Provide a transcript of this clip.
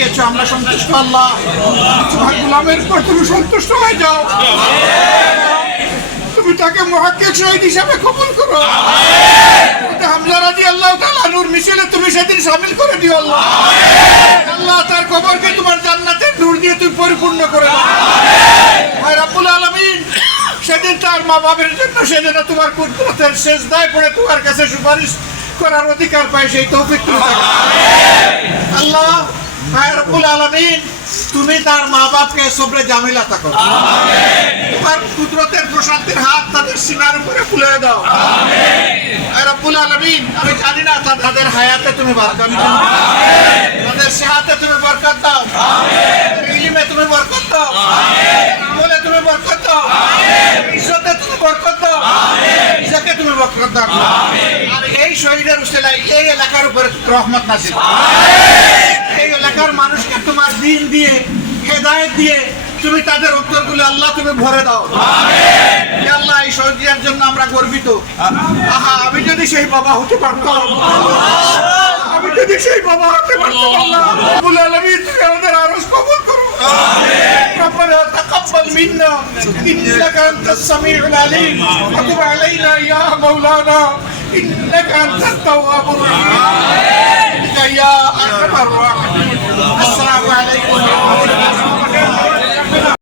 গেছো, আমরা সন্তুষ্ট, আল্লাহ। তোমার গোলামের উপর তুমি সন্তুষ্ট হয়ে যাও। তুমি তাকে মহাক্কেক শহীদ হিসাবে কবুল করো। রাজি আল্লাহ নূর তুমি সেদিন শামিল করে দিও, আল্লাহ। আল্লাহ তার কবরকে তোমার নূর দিয়ে তুমি পরিপূর্ণ করে দাও। আলামিন, সেদিন তার মা বাবার জন্য সে তোমার কুদরতের শেষ দায় করে তোমার কাছে সুপারিশ করার অধিকার পায়, সেই তৌফিক আল্লাহ ভাই রাব্বুল তুমি তার মা বাপকে সবরে জামিলা থাকো। তোমার কুদরতের প্রশান্তির হাত তাদের সীমার উপরে খুলে দাও। আর রব্বুল আলামিন আমি জানি না তাদের হায়াতে তুমি বরকত দাও। তাদের সেহাতে তুমি বরকত দাও। ইলমে তুমি বরকত দাও। আমলে তুমি বরকত দাও। ইজ্জতে তুমি বরকত দাও। ইজ্জতে তুমি বরকত দাও। আর এই শহীদের উসিলায় এই এলাকার উপরে রহমত এই এলাকার মানুষকে তোমার দিন দিয়ে হেদায়েত দিয়ে তুমি তাদের উত্তরগুলো আল্লাহ তুমি ভরে দাও হে আল্লাহ এই শহীদের জন্য আমরা গর্বিত আহা আমি যদি সেই বাবা হতে পারতাম আমি যদি সেই বাবা হতে পারতাম আল্লাহ রাব্বুল আলামিন তুমি আমাদের আরজ কবুল করো ربنا تقبل منا انك انت السميع العليم وتب علينا يا مولانا انك انت التواب الرحيم يا ارحم الراحمين